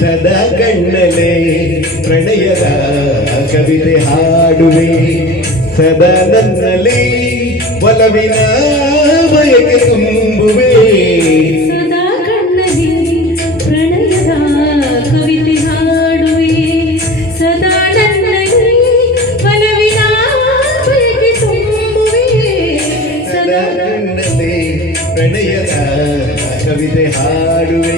ಸದಾ ಕಣ್ಣಲೆ ಪ್ರಣಯದ ಕವಿತೆ ಹಾಡುವೆ ಸದಾ ನನ್ನಲ್ಲಿ ಒಲವಿನ ಬಯಕೆ ತುಂಬುವೆ ಸದಾ ಕಣ್ಣಲ್ಲಿ ಪ್ರಣಯದ ಕವಿತೆ ಹಾಡುವೆ ಸದಾ ನನ್ನಲ್ಲಿ ಒಲವಿನ ಬಯಕೆ ತುಂಬುವೆ ಸದಾ ಕಣ್ಣಲೆ ಪ್ರಣಯದ ಕವಿತೆ ಹಾಡುವೆ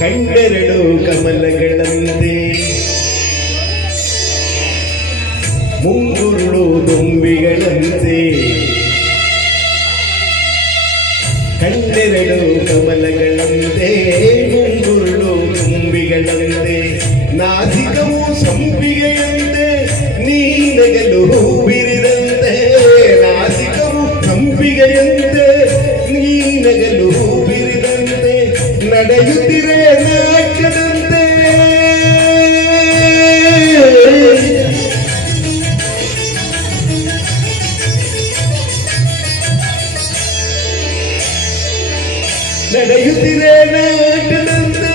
ಕಂಡೆರಡು ಕಮಲಗಳಂತೆ ಮುಂಗುರುಳು ತುಂಬಿಗಳಂತೆ ಕಂಡೆರಡು ಕಮಲಗಳಂತೆ ಮುಂಗುರುಳು ತುಂಬಿಗಳಂತೆ ನಾಸಿಕವು ಸಂಪಿಗೆಯಂತೆ ನೀನಗಲು ಬಿರಿದಂತೆ ನಾಸಿಕವು ಸಂಪಿಗೆಯಂತೆ ನೀನಗಲು ಬಿರಿದಂತೆ ನಡೆಯುತ್ತಿರೆ ನಾಟ್ಯದಂತೆ ನಡೆಯುತ್ತಿರೆ ನಾಟ್ಯದಂತೆ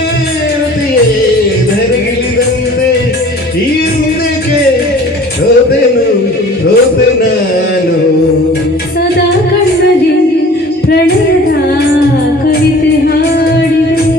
ಧರೆಗಿಳಿದಂತೆ ಈ ಮುಂದಕ್ಕೆ ಹೋದೆ ನಾನು ಸದಾ ಕಣ್ಣಲ್ಲಿ ಪ್ರಣಯದ ಕವಿತೆ ಹಾಡಿದೆ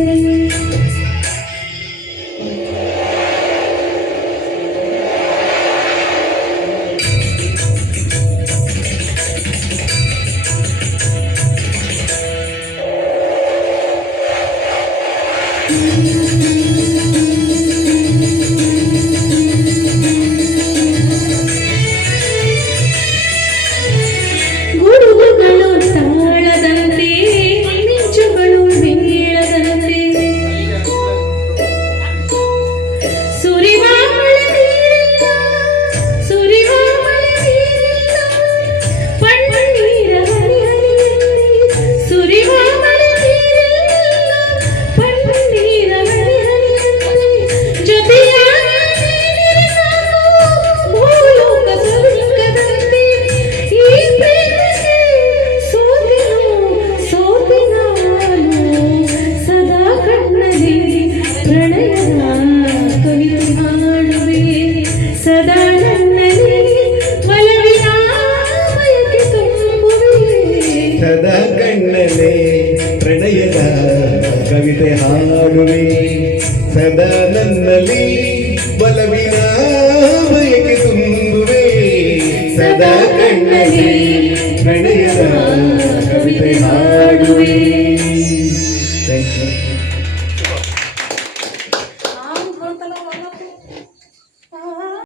ಗುಡುಗುಗಳು ತಾಳದಂತೆ ಮಿಂಚುಗಳು ಬೀಳದಂತೆ ಸುರಿವ ಮಳೆ ನೀರಿಲ್ಲ ಸುರಿವ ಮಳೆ ನೀರಿಲ್ಲ ಪನ್ನೀರ ಹನಿ ಹನಿಯಲ್ಲಿ ಸುರಿವ ಮಳೆ ನೀರಿಲ್ಲ ಪನ್ನೀರ ಹನಿ ಹನಿಯಲ್ಲಿ ಜೊತೆಯಾಗಿ ಭೂಲೋಕ ಸ್ವರ್ಗದಂತೆ ಈ ಪ್ರೇಮಕ್ಕೆ ಸೋತೆ ನಾನು ಸದಾ ಕಣ್ಣಲ್ಲಿ ಪ್ರಣಯದ ಕವಿತೆ ಹಾಡುವೆ ಸದಾ ನನ್ನಲ್ಲಿ ಒಲವಿನ ಬಯಕೆ ತುಂಬುವೆ ಸದಾ ಕಣ್ಣಲೆ ಪ್ರಣಯದ ಕವಿತೆ ಹಾಡುವೆ ಸದಾ ನನ್ನಲ್ಲಿ ಒಲವಿನ ಬಯಕೆ ತುಂಬುವೆ ಸದಾ